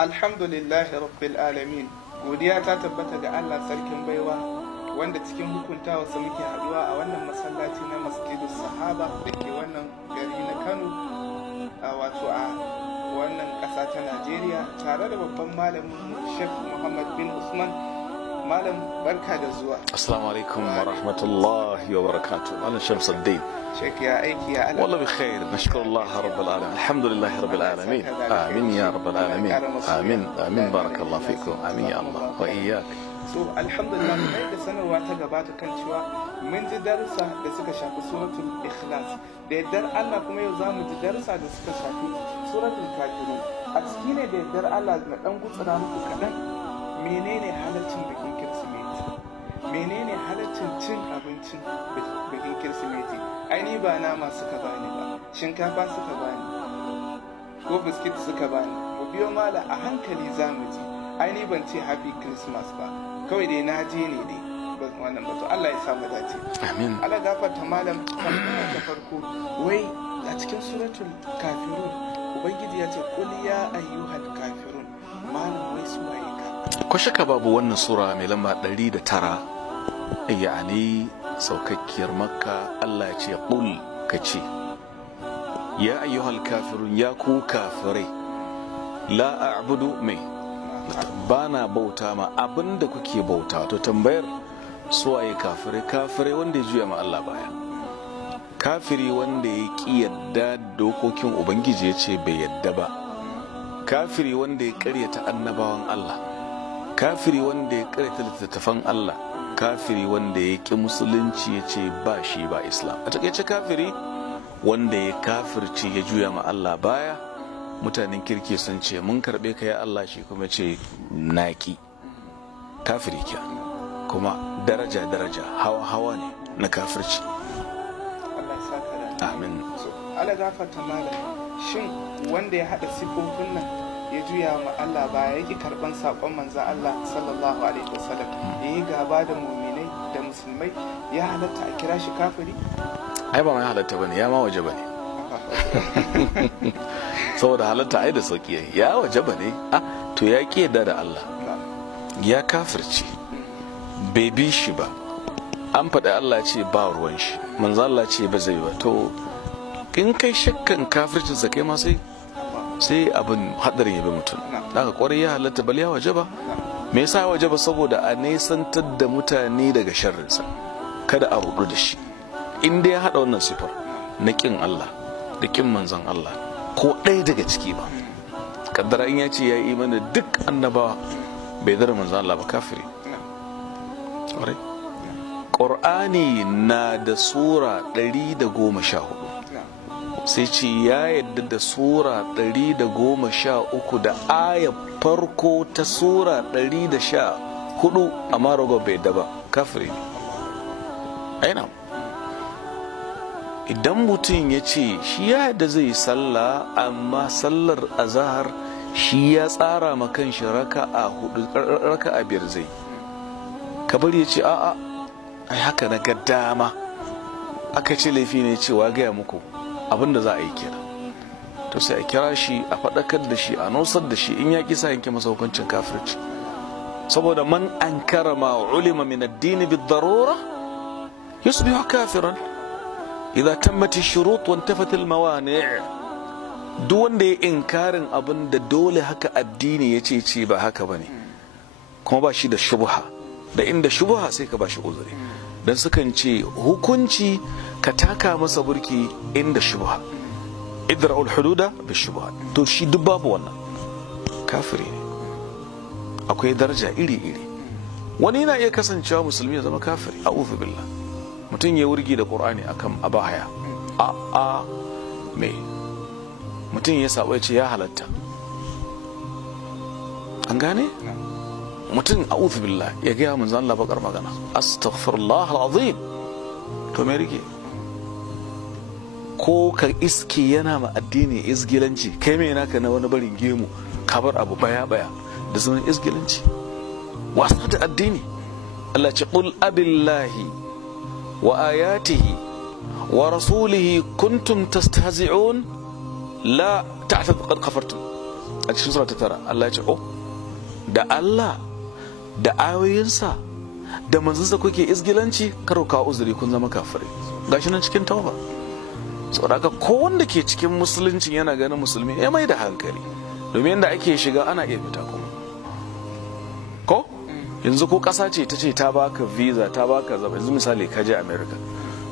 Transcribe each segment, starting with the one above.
Alhamdulillahi rabbil alamin. Godiya ta tabbata ga Allah sarkin baiwa wanda cikin hukuntawarsa muke haduwa a wannan masallaci na Masjidus Sahaba da ke wannan gari na Kano, wato a wannan ƙasa ta Najeriya, tare da babban malamin Sheikh Muhammad bin Usman. Malam, barka da zuwa. Assalamu alaikum wa rahmatullahi wa barakatuh. Malam Shamsuddin. Sheikh ya aiki ya Allah. والله بخير نشكر الله رب العالمين الحمد لله رب العالمين آمين يا رب العالمين آمين آمين بارك الله فيكم آمين يا الله وإياك. So alhamdulillah, kai da sanarwa ta gabata kan cewa mun ji darussa da suka shafi suratul ikhlas, da yaddar Allah kuma yau zamu ji darussa da suka shafi suratul kafirun. A ciki ne da yaddar Allah na dan gutsura muku kadan menene halaccin bikin Kirsimeti, menene halaccin cin abincin bikin Kirsimeti. Ai ni ba nama suka bani ba, shinkafa suka bani ko biskit suka bani. Mu biyo mala a hankali zamu ji. Ai ni ban ce happy Christmas ba, kawai dai na je ne dai wannan batu. Allah ya samu dace. Amin. Allah gafarta malam, tambaya ta farko, wai a cikin suratul kafirun ubangiji ya ce qul ya ayyuhal kafirun, malam wai su waye ka? Ko shaka babu wannan sura mai lamba 109, yani saukakkiyar Makka. Allah ya ce qul, kace ya ayyuhal kafirun, ya ku kafirai, la a'budu mai bana bauta ma abinda kuke bauta. To tambayar suwaye kafirai? Kafirai wanda ya juya ma Allah baya, kafiri wanda ya ki yadda dokokin ubangiji ya ce bai yadda ba, kafiri wanda ya karyata annabawan Allah, kafiri wanda ya karyata littattafan Allah, kafiri wanda ya ki musulunci ya ce ba shi ba Islam. A takaice kafiri wanda ya kafirci ya juya ma Allah baya. Mutanen kirki sun ce mun karbe ka ya Allah, shi kuma ce naki. Kafiri ke kuma daraja hawa ne na kafirci. Allah ya saka da amin. Allah gafarta malam, shin wanda ya hada sifofin nan ya juya ma Allah baya, yake karban sakon manzon Allah sallallahu alaihi wasallam, yayi gaba da mu'minai da musulmai, ya halatta a kira shi kafiri? Ai ba mai halatta bane, ya ma waje bane. Saboda halatta ai da sauki ya waje bane. To ya ki yadda da Allah, ya kafirci, bai bi shi ba. An faɗi Allah ce ba ruwan shi, manzo Allah ce ba zai ba. To in kai shakkan kafircin sa kai ma sai abin hadarin ya bi mutum. Daga kwarai ya halatta, bal ya waje ba. Me yasa ya waje ba? Saboda a nesantar da mutane daga sharrinsa, kada a rudu da shi. In dai ya haɗa wannan sifar na kin Allah da kin manzon Allah, ko ɗaya daga ciki ba, kaddara in ya ce ya yi imani duk annabawa bai zara manzon Allah ba, kafiri. Ƙur'ani na da sura 114, sai ce ya yadda da sura 113 da ayar farko ta sura 114, amma rago bai da ba, kafiri ne. Aina idan mutum ya ce shi ya yadda zai yi sallah, amma sallar azahar shi ya tsara ma kanshi raka'a 5 zai, kabar ya ce a'a ai haka na ga dama, aka ce laifi ne cewa gaya muku abinda za a yi kenan. To sai a kira shi, a faɗakar da shi, a nosar da shi, in ya kisa yanke masa hukuncin kafirci. Saboda man ankara ma ulima min ad-din bid-darura yusbihu kafiran idza tammat ash-shurut wa intafat al-mawani'. Duk wanda ya inkarin abin da dole haka addini ya ce ba haka bane, kuma ba shi da shubha, da inda shubha sai ka ba shi uzuri. Dan sukan ce hukunci ka taka masa burki inda shubha, idra'ul hududa bi shubha. To shi duk babu wannan, kafiri ne. Akwai daraja iri-iri. Wani yana iya kasancewa musulmi ya zama kafiri, a'udhu billah. Mutum ya wurgi da Qur'ani akan abahaya, me mutum ya saba ya ce ya halatta, an gane? Mutum a'udhu billah ya gaya manzon Allah bakar magana, astaghfirullah alazim. To me rike? Ko ka iske yana ma addini izgilanci, kai me naka na wani barin gemu, ka bar abu baya da sunan izgilanci, wasa da addini. Allah ce qul abillahi wa ayatihi wa rasulihi kuntum tastahzi'un la ta'tadu qad kafartum. a cikin sura ta 9 Allah ya ce da Allah da ayoyinsa da manzansa kuke izgilanci, karo kawo uzuri kun zama kafirai. Gashi nan cikin tauba. Saboda haka ko wanda ke cikin musulunci yana ganin musulmi ya mai da hankali, domin yadda ake shiga ana iya fita kuma. Ko yanzu ko ƙasa ce ta ce ta baka visa, ta baka zaba, yanzu misali ka je America,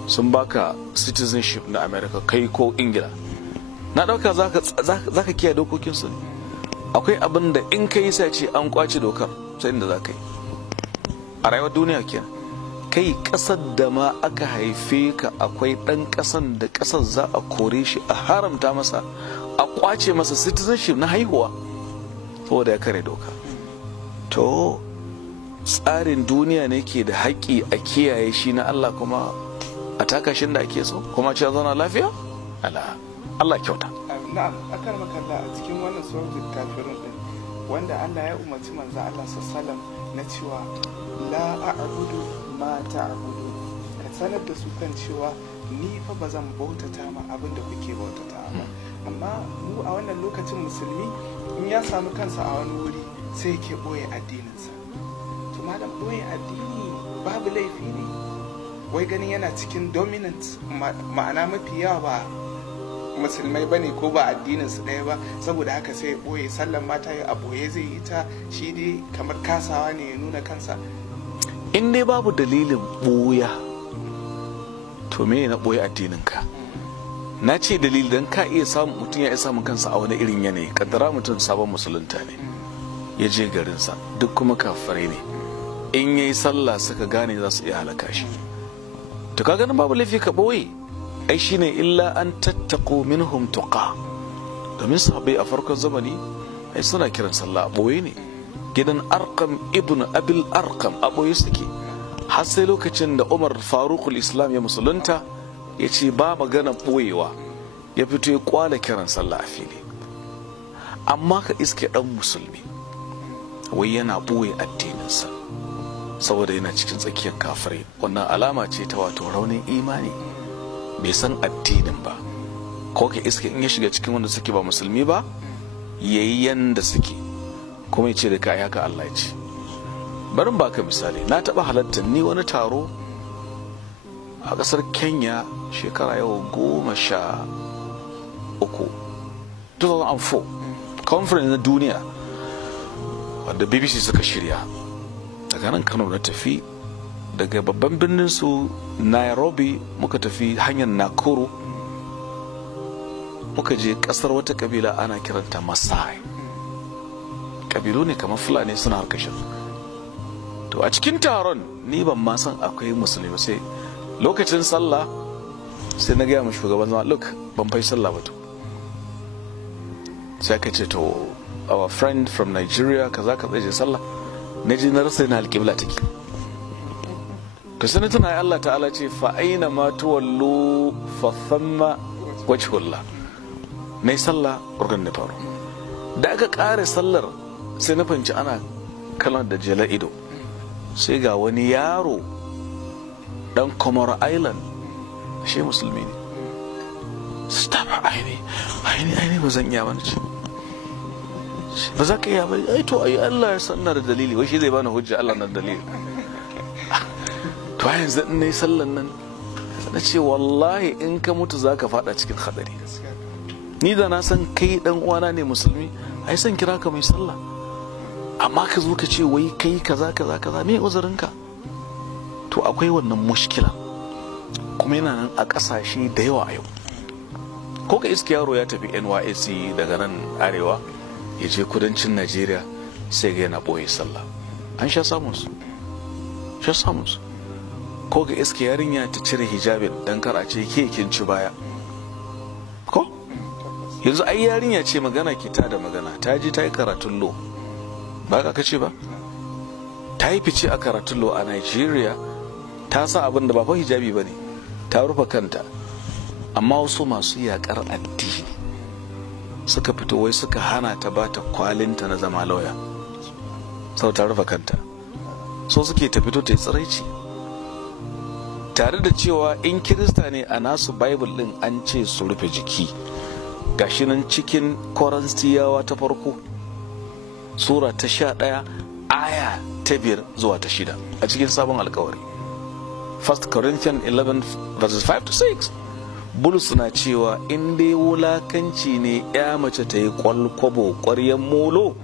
sun baka citizenship na America kai ko Ingila, na ɗauka zaka kiyaye dokokinsu ne. Akwai abin da in ka yi sai ce an kwace dokar, sai inda za ka yi a rayuwar duniya kenan. Kai ƙasar da ma aka haife ka, akwai ɗan ƙasan da ƙasar za a kore shi, a haramta masa, a kwace masa citizenship na haihuwa saboda ya kare doka. To tsarin duniya ne ke da haƙƙi a kiyaye shi na Allah, kuma a takashin da ake so, kuma ce zauna lafiya? Allah kyauta. Na'am, akar makalla a cikin wannan suratul kafirun din, wanda Allah ya umarci manzo Allah sallallahu na cewa la a'budu ma ta'budu, ka sanar da su kan cewa ni fa bazan bautata ma abin da kuke bautata ba. Amma mu a wannan lokacin musulmi in ya samu kansa a wani wuri sai yake boye addininsa. To malam, boye addini babu laifi ne? Wai ganin yana cikin dominant, ma'ana mafi yawa ba musulmai bane ko ba addinin su ɗaya ba, saboda haka sai ya ɓoye sallan mata ya ɓoye zai yi ta, shi dai kamar kasawa ne ya nuna kansa. In dai babu dalilin ɓoya, to me na ɓoye addinin ka? Na ce dalili don ka iya samun mutum ya iya samun kansa a wani irin yanayi. Kaddara mutum sabon musulunta ne, ya je garinsa duk kuma kafirai ne, in yayi sallah suka gane za su iya halaka shi, to ka ganin babu laifi ka ɓoye. Ai shine illa an tattaqu minhum tuqa, domin sahabbai a farkon zamani ai suna kiran sallah a boye ne. Gidan Arqam ibn Abil Arqam a boye suke, har sai lokacin da Umar Faruqul Islam ya musulunta, ya ce ba magana boyewa, ya fito ya kwala kiran sallah a fili. Amma ka iske dan musulmi wai yana boye addininsa saboda yana cikin tsakiyar kafirai, wannan alama ce ta wato raunin imani, bai san addinin ba. Ko ka iska in ya shiga cikin wanda suke ba musulmi ba, yayi yanda suke, kuma ya ce da kai haka Allah ya ce. Barin baka misali, na taba halartar ni wani taro a kasar Kenya shekara yau 13, 2004, conference na duniya wanda BBC suka shirya. Daga nan Kano na tafi, daga babban birnin su Nairobi muka tafi hanyar Nakuru, muka je kasar wata kabila ana kiranta Masai. Kabilu ne kamar Fulani, suna harkashin. To a cikin taron ni ban ma san akwai musulmi, sai lokacin sallah sai na gaya mu shugaban zama, look, ban fai sallah ba to. Sai aka ce to our friend from Nigeria kaza ka tsaye sallah. Na ji na rasa yana alƙibla take. To sai na tuna Allah ta'ala ce fa aina ma tuwallu fa thamma wajhullah. Nayi sallah urgan da faru. Da aka kare sallar sai na fanci ana kallon da jela ido. Sai ga wani yaro dan Comoro Island, shi musulmi ne. Stop aini ba zan iya ba ce. Ba za ka iya ba, ai to ai Allah ya sanna da dalili, wai shi zai bani hujja Allah na dalili. To yanzu in nayi sallan nan na ce wallahi in ka mutu zaka fada cikin hadari. Ni da na san kai dan uwana ne musulmi, ai san kira ka mai sallah, amma ka zo ka ce wai kai kaza me uzurinka? To akwai wannan mushkila, kuma yana nan a kasashe da yawa a yau. Ko ka iske yaro ya tafi NYSC daga nan arewa ya je kudancin Najeriya, sai ga yana boye sallah. An sha samun su. Ko ga iske yarinya ta cire hijabin dan kar a ce ke kin ci baya. Ko yanzu ai yarinya ce magana ki ta da magana, ta je ta yi karatun law, ba ka kace ba, ta yi fice a karatun law a Nigeria, ta sa abin da ba fa hijabi bane, ta rufe kanta. Amma wasu masu yakar addini suka fito wai suka hana ta bata kwalinta na zama lauya sau ta rufe kanta, so suke ta fito ta yi tsiraici, tare da cewa in Kirista ne a nasu Bible din an ce su rufe jiki, gashi nan cikin Korintiyawa ta farko sura ta 11 aya ta 5 zuwa ta 6 a cikin sabon alkawari. 1 Corinthians 11 verses 5 to 6. Bulus na cewa in dai wulakanci ne ya mace ta yi kwalkwabo ƙwaryen molo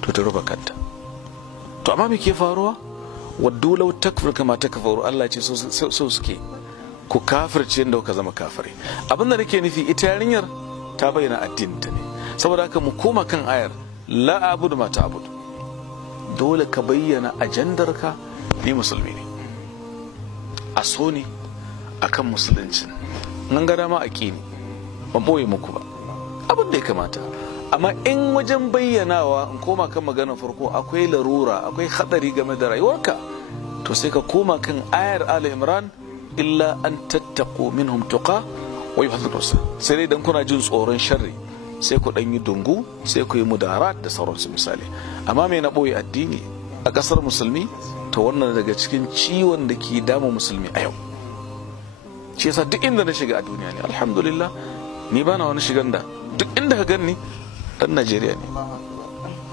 to ta rufe kanta. To amma me ke faruwa? Waddu law takfur kama takfaru, Allah ce so suke ku kafirce yadda kuka zama kafirai. Abinda nake nufi ita yarinyar ta bayyana addininta ne. Saboda haka mu koma kan ayar la abudu ma ta'budu. Dole ka bayyana ajandarka ni musulmi ne. A so ne akan musulunci. Nan ga dama aƙini ban boye muku ba abin da ya kamata. Amma in wajen bayyanawa in koma kan maganar farko akwai larura, akwai hadari game da rayuwarka, to sai ka koma kan ayar Ali Imran illa an tattaqu minhum tuqa wa yuhadhiru. Sai dai dan kuna jin tsoron sharri sai ku dan yi dungu, sai ku yi mudarat da sauransu misali. Amma me na boye addini a kasar musulmi, to wannan daga cikin ciwon da ke damu musulmi a yau. Shi yasa duk inda na shiga a duniya ne alhamdulillah ni bana wani shigan da duk inda ka ganni dan Najeriya ne.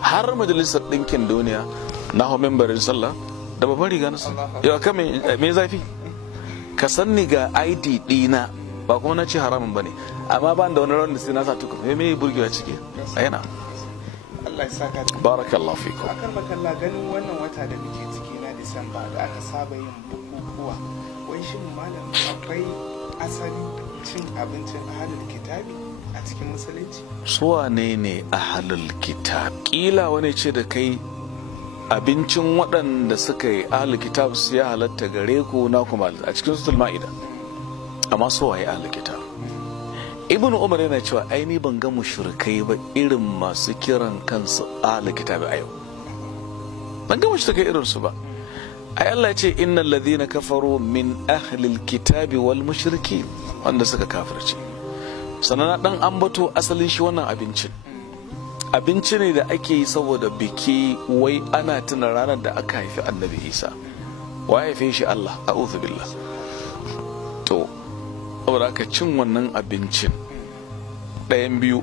Har majalisar ɗinkin duniya na hau membarin sallah da babban riga na sallah. Yau kan me zafi ka sanni ga ID dina, ba kuma na ce haramun bane, amma ban da wani ran da sai na sa tukur me burgewa ciki a yana. Allah ya saka da barakallahu fikum. Akar bakalla ganin wannan wata da muke ciki na Disamba da aka saba yin bukukuwa, wai shin malam akwai asali cin abincin ahlul kitabi a cikin musulunci? Su wane ne ahlul kitab? Kila wani ce da kai abincin waɗanda suka yi ahlul kitab su ya halatta gare ku na kuma a cikin suratul Ma'ida. Amma su waye ahlul kitab? Ibn Umar yana cewa aini ban ga mushrikai ba irin masu kiran kansu ahlul kitab a yau. Ban ga mushrikai irin su ba. Ai Allah ya ce innal ladhina kafaru min ahlil kitabi wal mushrikin, wanda suka kafirce. Sannan dan ambato asalin shi wannan abinci ne da ake yi saboda biki, wai ana tuna ranar da aka haifi Annabi Isa. Wa haife shi Allah, a'udhu billah. To saboda aka cin wannan abincin ɗayan biyu,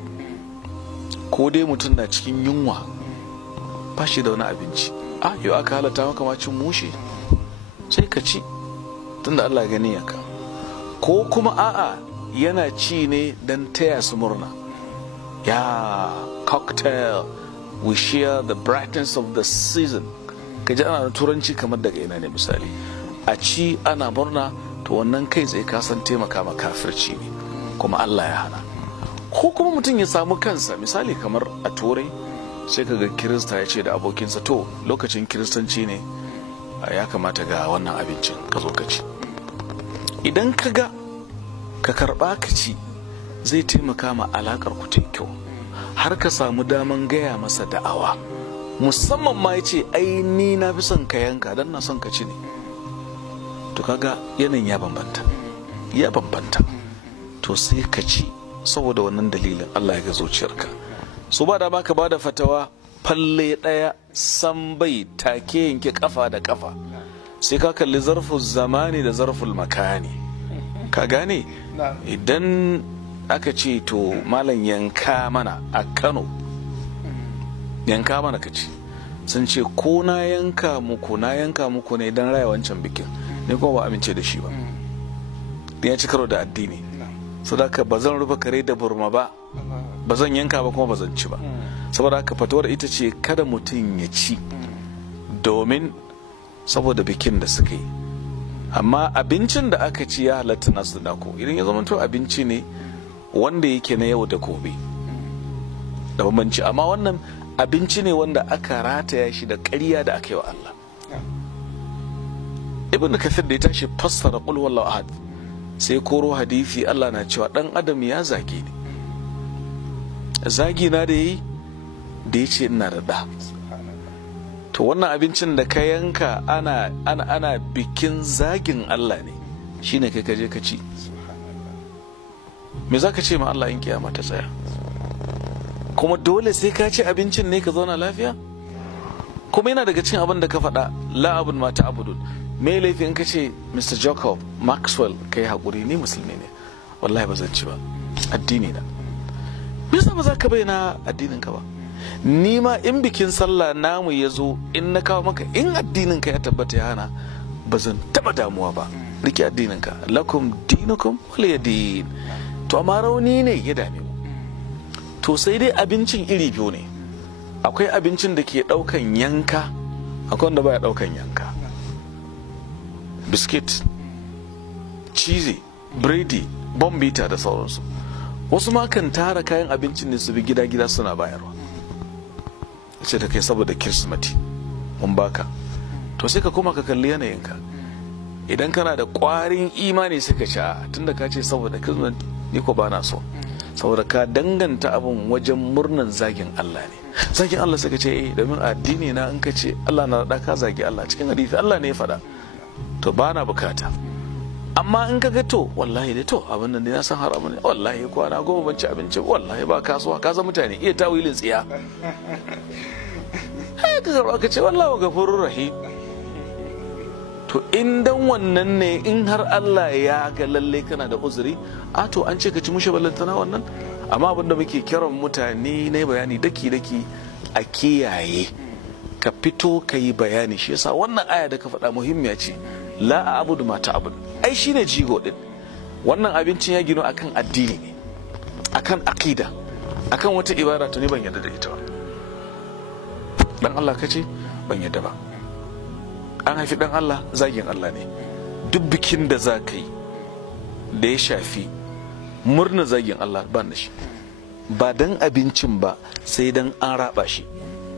ko dai mutum na cikin yunwa ba shi da wani abinci, yau aka halatta maka ma cin mushe sai ka ci tunda Allah gani yaka, ko kuma a'a yana ci ne dan taya su murna. Ya cocktail, we share the brightness of the season. Kaji ana turanci kamar daga ina ne misali, a ci ana murna, to wannan kai tsaye ka san taimaka ma kafirci ne kuma Allah ya hana. Ko kuma mutum ya samu kansa misali kamar a turai, sai kaga kirista ya ce da abokinsa to lokacin kiristanci ne ya kamata ga wannan abincin ka zo ka ci. Idan ka ga ka karba ka ci zai taimaka ma alakar ku ta kyau, har ka samu daman gaya masa da'awa. Musamman ma ya ce ai ni na fi son ka yanka dan na son ka ci ne, to kaga yanayin ya bambanta, to sai ka ci saboda wannan dalilin Allah ya ga zuciyarka. So ba da baka ba da fatawa falle daya san bai take yanke kafa da kafa, sai ka kalli zarful zamani da zarful makani. Ka gane idan aka ce to malam yanka mana a Kano, yanka mana ka ci, sun ce ko na yanka muku ne don raya wancan bikin, ne kuma ba amince da shi ba, ya ci karo da addini. Saboda ba zan rufe kare da burma ba, ba zan yanka ba kuma ba zan ci ba. Saboda haka fatawar ita ce kada mutum ya ci domin saboda bikin da suka yi. Amma abincin da aka ci ya halatta nasu da ko idan ya zama to abinci ne wanda yake na yau da gobe da bambanci, amma wannan abinci ne wanda aka rataya shi da ƙarya da aka yi wa Allah. Ibn Kathir da ya tashi fassara qul huwallahu ahad sai koro hadisi, Allah na cewa dan adam ya zage ni, zagi na da yayi da yace ina da da. To wannan abincin da ka yanka ana bikin zagin Allah ne, shine kai kaje ka ci. Me zaka ce ma Allah in kiyama ta tsaya? Kuma dole sai ka ci abincin ne ka zauna lafiya? Kuma yana daga cikin abin da ka faɗa, la abun ma ta'budun. Me laifi in ka ce Mr. Jacob Maxwell kai haƙuri, ni musulmi ne, wallahi ba zan ci ba, addini na. me yasa ba za ka bayyana addinin ka ba? Ni ma in bikin sallah namu ya zo in na kawo maka in addinin ka ya tabbata ya hana ba zan taba damuwa ba. Rike addinin ka, lakum dinukum waliyadin. To amma rauni ne ya dame mu. To sai dai abincin iri biyu ne. Akwai abincin da ke daukan yanka, akwai wanda baya daukan yanka. Biskit, cheese, biredi, bombita da sauransu. Wasu ma kan tara kayan abincin ne su bi gida-gida suna bayarwa. Ce da kai saboda Kirsimati mun baka. To sai ka koma ka kalli yanayinka. Idan kana da ƙwarin imani sai ka ci tunda ka ce saboda Kirsimati ni ko bana so. Saboda ka danganta abin wajen murnan zagin Allah ne. Zagin Allah sai ka ce domin addini na in ka ce Allah na da ka zagi Allah cikin hadisi Allah ne ya faɗa. To bana bukata. Amma in ka ga to wallahi dai to abin nan ne na san haramun ne wallahi kwana goma ban ci abinci wallahi ba kasuwa ka san mutane iya tawilin tsiya ka karba ka ce wallahi gafurur rahim. To in dan wannan ne in har Allah ya ga lalle kana da uzuri to an ce ka ci mushe ballantana wannan. Amma abinda muke kiran mutane ne bayani daki a kiyaye ka fito ka yi bayani. Shi yasa wannan aya da ka faɗa muhimmiya ce la a'budu ma ta'budu ai shine jigo din. Wannan abincin ya gino akan addini ne, akan akida, akan wata ibada. To ni ban yarda da ita ba. Dan Allah kace ban yarda ba. An haifi dan Allah zagin Allah ne. Duk bikin da za ka yi da ya shafi murna zagin Allah ban da shi, ba dan abincin ba sai dan an raba shi.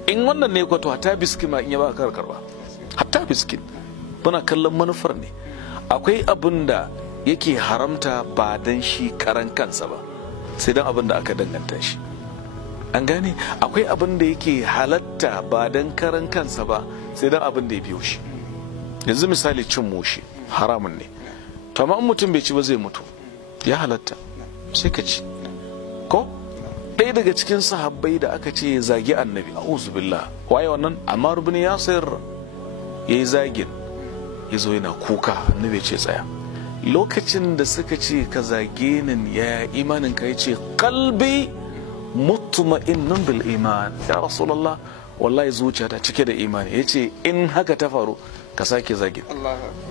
In wannan ne kwato hatta biskin ma in ya ba ka karba, hatta biskin muna kallon manufar ne. Akwai abin da yake haramta ba dan shi karan kansa ba sai dan abin da aka danganta shi. An gane? Akwai abin da yake halatta ba dan karan kansa ba sai dan abin da ya biyo shi. Yanzu misali cin mushi haramun ne, to amma in mutum bai ci ba zai mutu, ya halatta sai ka ci. Ko ɗaya daga cikin sahabbai da aka ce zagi annabi, a'udhu billah, waye wannan? Ammar ibn Yasir yayi zagin, yazo yana kuka, annabi ce tsaya. Lokacin da suka ce ka zage ni ya imanin ka, yace qalbi mutma'innun bil iman, ya rasulullah wallahi zuciyata cike da imani. Yace in haka ta faru ka sake zagin.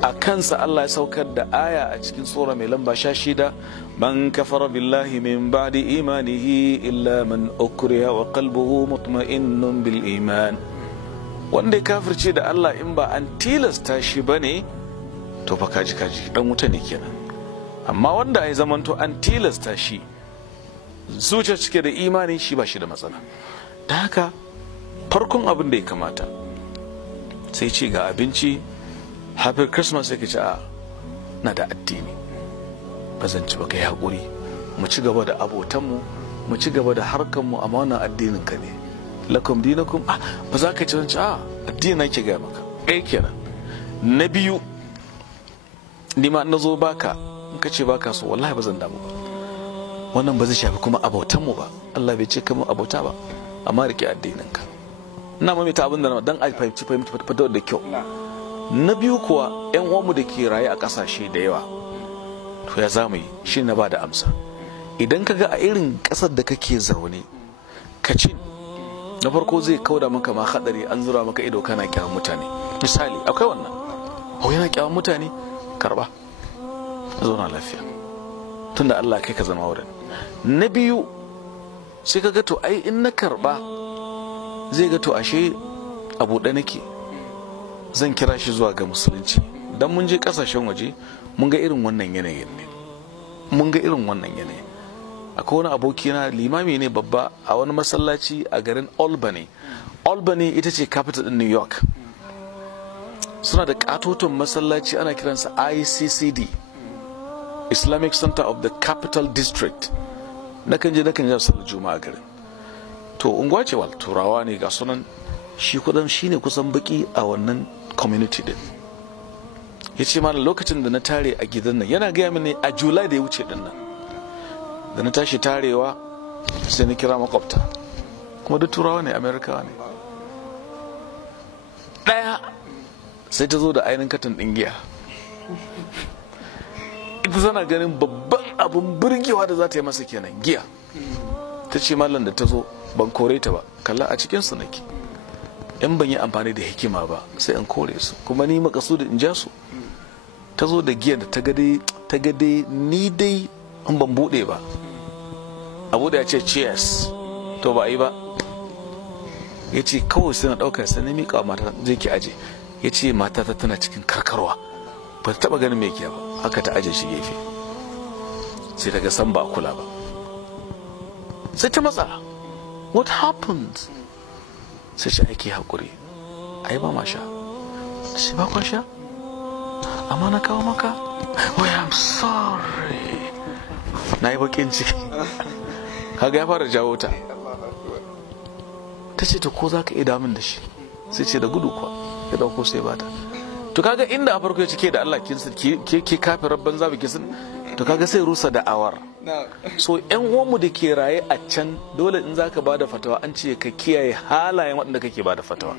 A kansa Allah ya saukar da aya a cikin sura mai lamba 16, man kafara billahi min ba'di imanihi illa man ukriha wa qalbuhu mutma'innun bil iman. Wanda ya kafirce da Allah in ba an tilasta shi bane to fa kaji dan wuta ne kenan. Amma wanda ai zamanto an tilasta shi, zuciya cike da imani, shi ba shi da matsala. Da haka farkon abin da ya kamata sai ce ga abinci happy Christmas, sai ka ce na da addini ba zan ci ba, kai haƙuri, mu ci gaba da abotanmu, mu ci gaba da harkanmu, amma wannan addinin ka ne, lakum dinakum. Ba za ka ci zan ci addini na ke gaya maka. ɗaya kenan. Na biyu, ni ma na zo baka in ka ce baka so wallahi ba zan damu ba. Wannan ba zai shafi kuma abotanmu ba, Allah bai ce kamar abota ba, amma rike addinin ka. Ina mamita abin da dan a fahimci fitar da kyau. Na biyu kuwa yan uwanmu da ke raye a kasashe da yawa, to ya zamu yi shi na ba da amsa. Idan ka ga a irin kasar da kake zaune ka ci, na farko zai kauda maka ma hadari, an zura maka ido kana kyawun mutane. Misali akwai wannan, yana kyawun mutane, karba zauna lafiya tunda Allah kai ka zama wurin. Na biyu sai ka ga to ai in na karba zai ga to ashe abu da nake, zan kira shi zuwa ga musulunci. Dan mun je kasashen waje mun ga irin wannan yanayin ne, mun ga irin wannan yanayin. Akwai wani abokina limami ne babba a wani masallaci a garin Albany. Albany ita ce capital din New York. Suna da katoton masallaci ana kiransa ICCD, Islamic Center of the Capital District. Nakan je sallar juma'a garin. To unguwa ce wal turawa ne ga sunan, shi kudan shine kusan baki a wannan community din. Yace mana lokacin da na tare a gidan nan, yana gaya mini a July da ya wuce din nan, da na tashi tarewa sai na kira makwabta, kuma duk turawa ne, Amerikawa ne. Daya sai ta zo da ainihin katon ɗin giya. Ita tana ganin babban abin burgewa da za ta yi masa kenan giya. ta ce malam da ta zo ban kore ta ba, kalla a cikinsu nake, in ban yi amfani da hikima ba sai in kore su, kuma ni makasudin in ja su. Ta zo da giya da ta gade ni dai in ban bude ba, a bude ya ce cheers, to ba a yi ba. Ya ce kawai sai na ɗauka sai na miƙa mata zai ki aje. Ya ce matata tana cikin karkarwa, ba ta taɓa ganin mai giya ba, haka ta aje shi gefe, sai ta ga san ba kula ba. Sai ta matsa, what happened? Sai ce aiki haƙuri, ai ba ma sha. Sai ba kwa sha? Amma na kawo maka? Oh, I'm sorry. Na yi bakin ciki. Kaga ya fara jawo ta. Ta ce ta ko za ka iya damun da shi? Sai ce da gudu kuwa, ya dauko sai bata. To kaga inda a farko ya cike da Allah ke kafin rabban zabi kisan, to kaga sai rusa da awar. So yan uwanmu da ke raye a can, dole in zaka bada fatawa an ce ka kiyaye halayen waɗanda kake bada fatawa.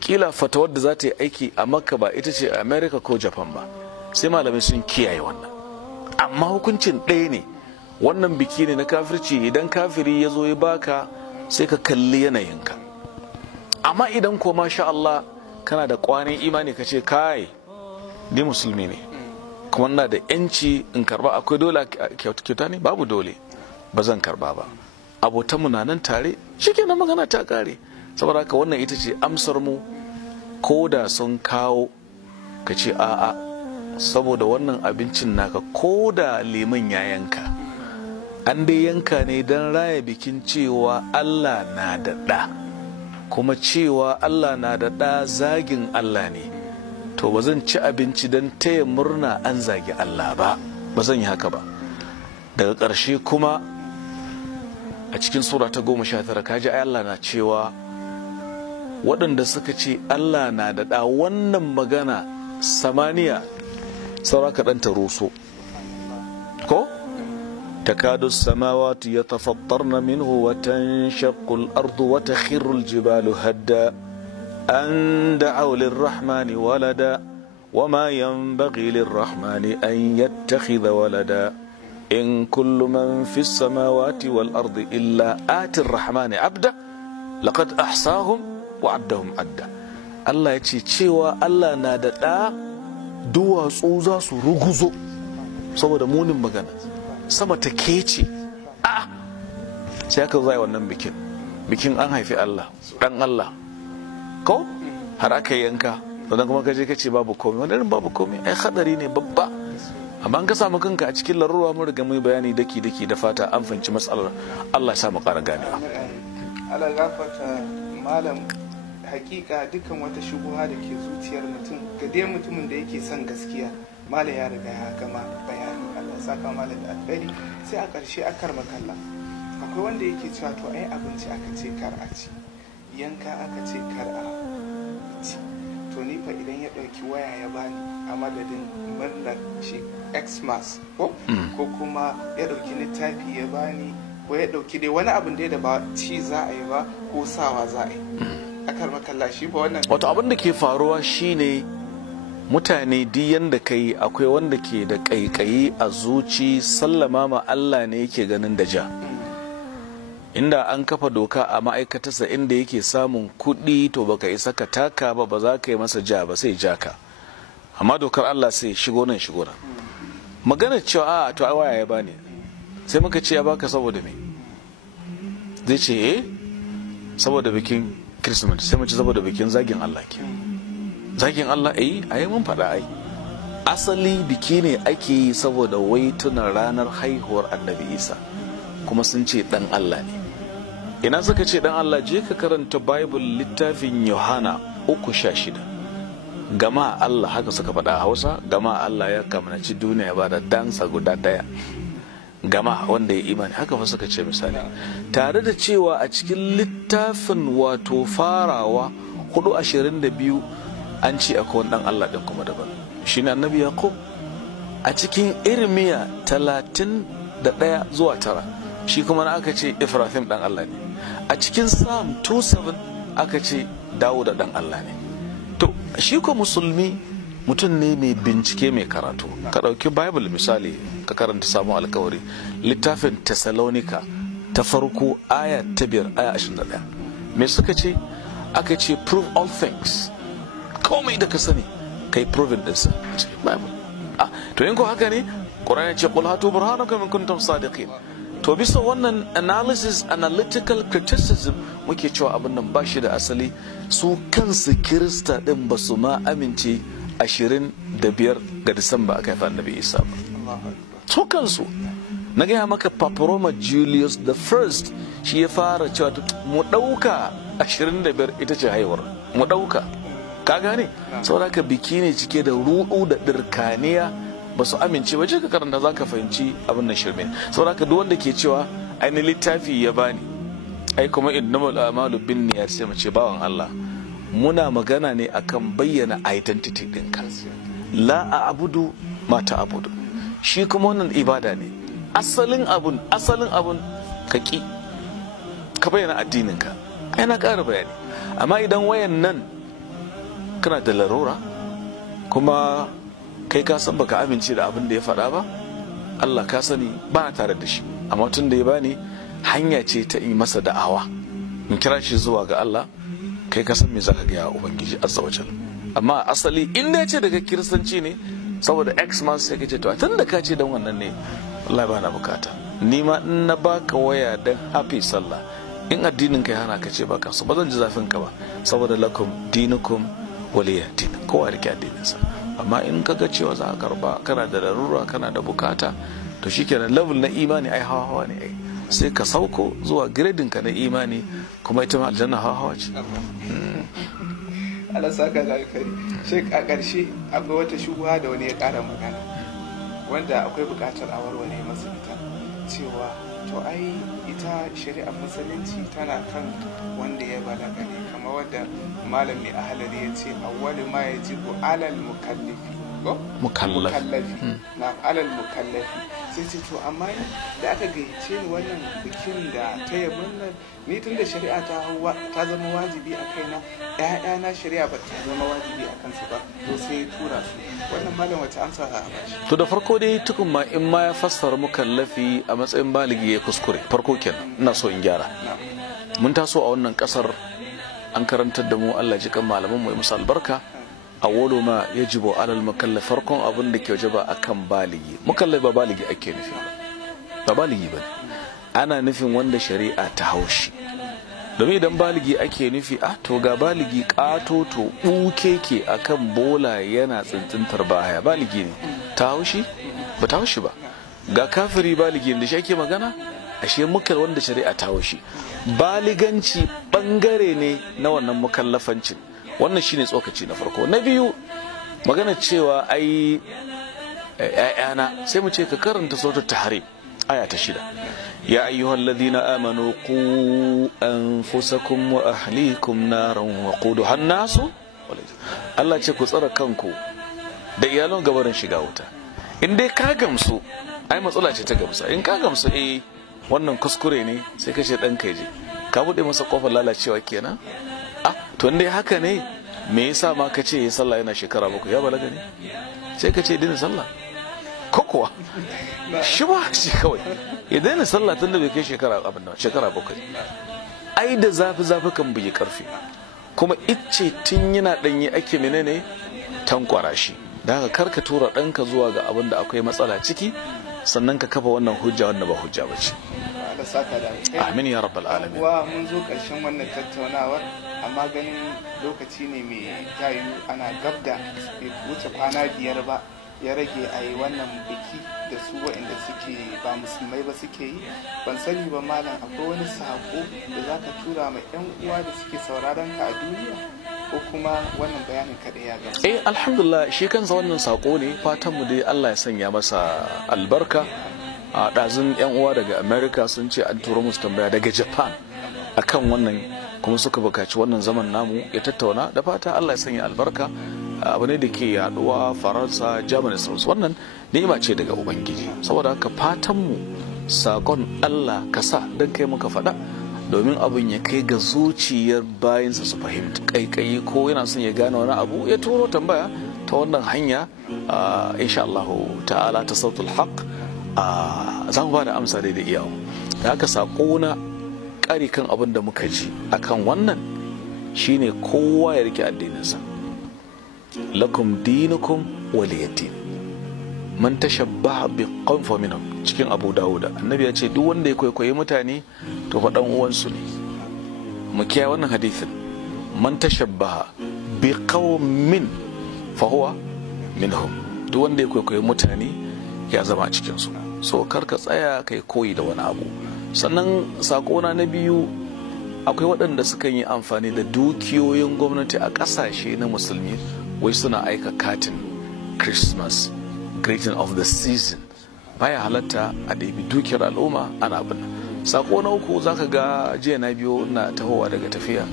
Kila fatawar da za ta yi aiki a Makka ba ita ce a America ko Japan ba, sai malamai sun kiyaye wannan. Amma hukuncin ɗaya ne, wannan biki ne na kafirci. Idan kafiri ya zo ya baka sai ka kalli yanayinka. Amma idan ko masha Allah kana da kwanin imani ka ce kai ni musulmi ne kuma ina da yanci in karba, akwai dole kyauta ne? Babu dole, ba zan karba ba. Abotanmu na nan tare, shikenan magana ta kare. Saboda haka wannan ita ce amsar mu, ko da sun kawo ka ce a'a, saboda wannan abincin naka ko da liman ya yanka, an dai yanka ne don raya bikin cewa Allah na da ɗa, kuma cewa Allah na da ɗa zagin Allah ne. To ba zan ci abinci don taya murna an zagi Allah ba zan yi haka ba. Daga ƙarshe kuma a cikin sura ta 19 kaji ai Allah na cewa waɗanda suka ce Allah na da ɗa, wannan magana samaniya saura kaɗan ta ruso ko? تكاد السماوات يتفطرن منه وتنشق الأرض وتخر الجبال هدا أن دعوا للرحمن ولدا وما ينبغي للرحمن أن يتخذ ولدا إن كل من في السماوات والأرض إلا آتي الرحمن عبدا لقد أحصاهم وعدهم عدا. الله يتشيوا الله نادتا دوا سوزا سرغزو saboda munin magana, sama ta kece sai aka zai wannan bikin an haifi Allah, dan Allah ko har aka yanka, sannan kuma kaje kace babu komai. Wannan babu komai ai hadari ne babba. Amma an ka samu kanka a cikin larura, mun riga mun bayani daki da fata an fahimci matsalar. Allah ya sa mu ƙara ganewa. Allah gafarta malam, hakika dukkan wata shubuha da ke zuciyar mutum ga dai mutumin da yake son gaskiya, malam ya riga ya gama bayani. Allah saka malam da alheri. Sai a ƙarshe akar makalla, akwai wanda yake cewa to ai abinci aka ce kar a ci, yanka aka ce kar a ci, to ni fa idan ya ɗauki waya ya bani a madadin murnar shi Xmas ko kuma ya ɗauki littafi ya bani, ko ya ɗauki dai wani abin da ba ci za a yi ba ko sawa za a yi, akar makalla shi ba wannan. Wato abin da ke faruwa shine mutane diyan da kai, akwai wanda ke da ƙaiƙayi a zuci, sallama ma Allah ne yake ganin da ja. Inda an kafa doka a ma'aikatarsa inda yake samun kuɗi, to baka isa ka taka ba za ka yi masa ja ba, sai ja ka. Amma dokar Allah sai shigo nan shigo nan. Maganar cewa a to waya ya bani, sai muka ce ya baka saboda me? Zai ce saboda bikin Kirsimeti, sai mu ce saboda bikin zagin Allah ke. Zagin Allah ai mun faɗa ai. Asali biki ne ake yi saboda wai tuna ranar haihuwar Annabi Isa, kuma sun ce dan Allah ne. Ina suka ce dan Allah? Je ka karanta Bible littafin Yohana 3:16. Gama Allah, haka suka faɗa a Hausa, gama Allah ya kamanaci duniya ba da dansa guda daya. Gama wanda ya imani, haka fa suka ce misali. Tare da cewa a cikin littafin wato farawa 4:22 an ce akwai wani dan Allah din kuma daban, shine Annabi Yaqub. A cikin Irmiya 31 zuwa 9 shi kuma na aka ce Ifrahim dan Allah ne. A cikin Psalm 2:7 aka ce Dawuda dan Allah ne. To shi ko musulmi mutum ne mai bincike, mai karatu. Ka ɗauki Bible misali, ka karanta samu alkawari, littafin Thessalonica ta farko aya ta 5 aya 21. Me suka ce? Aka ce prove all things, komai da ka sani kai proving dinsa cikin Bible. To in ko haka ne Qur'ani ce qul hatu burhanakum in kuntum sadiqin. To bisa wannan analysis, analytical criticism, muke cewa abin nan ba shi da asali. Su kansu Kirista din ba su ma amince 25 ga Disamba aka haifa Annabi Isa ba. Su kansu na gaya maka Papa Julius the First shi ya fara cewa mu ɗauka 25 ita ce haihuwar, mu ɗauka, ka gane? Saboda ka biki ne cike da ruɗu da ɗirkaniya, ba su amince ba. Je ka karanta za ka fahimci abin nan shirme. Saboda ka duk wanda ke cewa ainihin littafi ya bani, ai kuma innamal a'malu binniyat, sai mu ce bawan Allah, muna magana ne akan bayyana identity ɗinka. La a'budu ma ta'budu, shi kuma wannan ibada ne. Asalin abun ka ki ka bayyana addininka, ai na ƙara bayani. Amma idan wayan nan kana da larura kuma kai ka san baka amince da abin da ya faɗa ba, Allah ka sani ba na tare da shi, amma tun da ya bani hanya ce ta yi masa da'awa, in kira shi zuwa ga Allah, kai ka san me zaka ga Ubangiji azza wa jalla. Amma asali in da ce daga kiristanci ne saboda X ma sai kace to tun da ka ce dan wannan ne, wallahi ba na bukata. Ni ma in na baka waya dan happy sallah, in addinin kai hana ka ce baka so, ba zan ji zafin ka ba, saboda lakum dinukum waliya din, kowa rike addinin sa. Amma in kaga cewa za ka karba, kana da larura, kana da bukata, to shikenan level na imani ai hawa ne ai, sai ka sauko zuwa grading ka na imani, kuma ita ma aljanna hawa ce. Allah saka da alkhairi. Sheikh, a ƙarshe akwai wata shubha da wani ya ƙara magana wanda akwai buƙatar a warware masa ita, cewa to ai ita shari'ar musulunci tana kan wanda ya balaga ne, kamar wadda malam mai ahalari ya ce awwalu ma yajibu alal mukallafi mukallafi na alal mukallafi. sai ce to amma da aka gayyace ni wannan bikin da ta yabon nan, ni tun da shari'a ta zama wajibi a kaina, ƴaƴana shari'a ba ta zama wajibi a kansu ba, to sai tura su. Wannan malam wata amsa a bashi? To da farko dai tukun ma in ma ya fassara mukallafi a matsayin baligi ya kuskure. Farko kenan ina so in gyara. Mun taso a wannan kasar an karantar da mu, Allah ji kan malaman mu musu albarka, awwalu ma yajibu alal mukallaf, farkon abin da ke wajaba akan baligi. Mukallaf ba baligi ake nufi ba baligi bane, ana nufin wanda shari'a ta haushi. Domin idan baligi ake nufi, to ga baligi katoto buke ke akan bola yana tsintsintar baya, baligi ne. Ta haushi ba ta haushi ba. Ga kafiri baligi da shi ake magana, ashe mukal wanda shari'a ta haushi. Baliganci bangare ne na wannan mukallafancin. Wannan shine tsokaci na farko. Na biyu, magana cewa ai ƴaƴana, sai mu ce ka karanta suratul tahrim aya ta 6. ya ayyuhalladhina amanu qu anfusakum wa ahlikum naran waquduha an-nasu. Allah ce ku tsara kanku da iyalan gabarin shiga wuta. In dai ka gamsu, ai matsala ce ta gamsa. In ka gamsu wannan kuskure ne, sai ka ce dan kai je ka bude masa kofar lalacewa kenan. To indai haka ne, me yasa ma ka ce ya sallah yana shekara 7? Ya balaga ne? Sai ka ce dina sallah ko kuwa shi ba shi kawai ya daina sallah tun da bai kai shekara 7. Ai da zafi kan bugi karfi, kuma icce tun yana danyi ake menene tankwara shi. Da haka karka tura ɗanka zuwa ga abin da akwai matsala ciki, sannan ka kafa wannan hujja wanda ba hujja ba ce. Amin ya rabbal alamin. Wa mun zo ƙarshen wannan tattaunawar, amma ganin lokaci ne mai tayu, ana gabda bai wuce kwana 5 ba ya rage a yi wannan biki da su waɗanda suke ba musulmai ba suke yi. Ban sani ba malam, akwai wani sako da za ka tura ma 'yan uwa da suke sauraron ka a duniya, ko kuma wannan bayanin kaɗai ya gaba? Alhamdulillah, shi kansa wannan sako ne, fatan mu dai Allah ya sanya masa albarka. A ɗazun 'yan uwa daga America sun ce an turo musu tambaya daga Japan akan wannan, kuma suka bukaci wannan zaman namu ya tattauna. Da fata Allah ya sanya albarka. Abu ne da ke yaduwa Faransa, Germany, sauransu. Wannan ni'ima ce daga Ubangiji. Saboda haka fatan mu sakon Allah ka sa dan kai muka faɗa, domin abin ya kai ga zuciyar bayansa su fahimta kaikayi, ko yana son ya gane wani abu ya turo tambaya ta wannan hanya. Insha Allah ta'ala ta sautul haq za mu ba da amsa daidai iyawo. da haka sako na ƙari kan abin da muka ji akan wannan shine kowa ya rike addininsa. lakum dinukum waliyadin, man tashabbaha bi qawmin fa minhum, cikin Abu Dawud annabi ya ce duk wanda ya kwaikwayi mutane to fa dan uwansu ne. mu kiyaye wannan hadisin, man tashabbaha bi qawmin fa huwa minhum, duk wanda ya kwaikwayi mutane ya zama a cikin su. So karka tsaya kai koyi da wani abu. Sannan sakona na biyu, akwai waɗanda sukan yi amfani da dukiyoyin gwamnati a ƙasashe na musulmi wai suna aika katin Christmas, greeting of the season. Baya halatta a ɗabi dukiyar al'umma ana abin. Sako na uku, zaka ga jiya na biyo na tahowa daga tafiya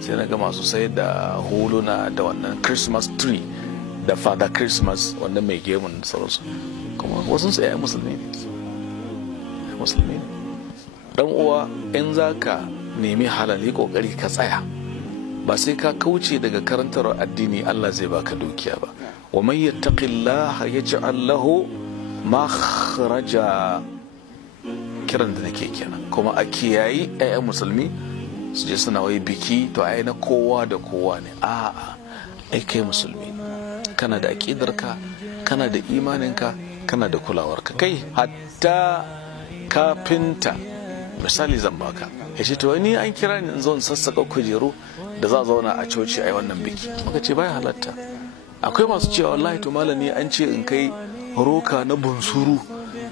sai na ga masu sayar da huluna da wannan Christmas tree da Father Christmas, wannan mai gemun sauransu, kuma wasu tsaye musulmi ne. Dan uwa, in zaka nemi halali kokari ka tsaya, ba sai ka kauce daga karantar addini Allah zai baka dukiya ba. wa man yattaqillaha yaj'al lahu makhraja, kiran da nake kenan. kuma a kiyayi ayyan musulmi su je suna wai biki to ai na kowa da kowa ne. a'a, ai kai musulmi kana da aqidarka, kana da imaninka, kana da kulawarka. Kai hatta kafinta misali zan baka, ya ce to ni an kira ni in zo in sassaka kujeru da za a zauna a coci a yi wannan biki. muka ce baya halatta. akwai masu cewa wallahi to malami an ce in kai roka na bunsuru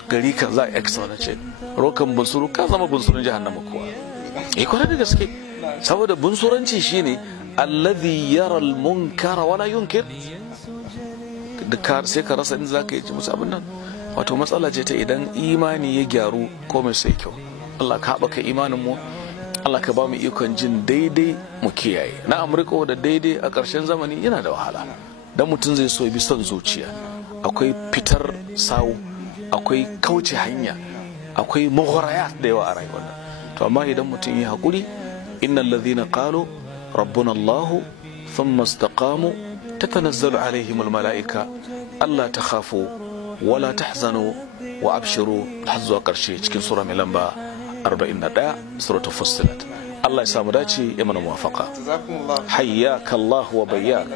gari ka za a extra. na ce rokan bunsuru ka zama bunsurun jahannama kuwa. kwanar da gaske, saboda bunsuranci shine alladhi yara al-munkara wala yunkir. sai ka rasa inda zaka yi musu abin nan. wato matsala ce ta idan imani ya gyaru komai sai kyau. Allah ka haɓaka imanin mu, Allah ka ba mu ikon jin daidai mu kiyaye. na Amurka da daidai a ƙarshen zamani yana da wahala, dan mutum zai so bi son zuciya. akwai fitar sawu, akwai kauce hanya, akwai magharayat da yawa a rayuwar nan. to amma idan mutum yi hakuri, innal ladhina qalu rabbuna Allah thumma istaqamu tatanazzalu alaihim almalaika alla takhafu wala tahzanu wa abshiru, har zuwa ƙarshe cikin sura mai lamba 41 suratul fussilat. Allah ya samu dace, ya mana muwafaqa. hayyaka Allah wa bayyak.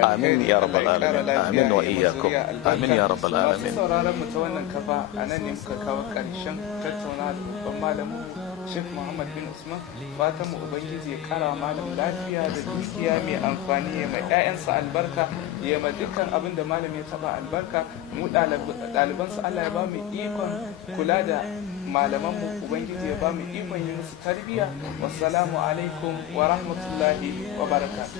amin ya rabbal alamin. amin wa iyyakum. amin ya rabbal alamin. sauraron mu ta wannan kafa anan ne muka kawo ƙarshen tattaunawa da babban malamin Sheikh Muhammad bin Usman. fatan mu ubangiji ya kara malam lafiya da dukiya mai amfani, ya mai ƴaƴansa albarka, ya ma dukkan abin da malam ya taba albarka. mu ɗalibansa Allah ya ba mu ikon kula da malaman mu, ubangiji ya ba mu ikon yi musu tarbiyya. wassalamu alaikum wa rahmatullahi wa barakatuh.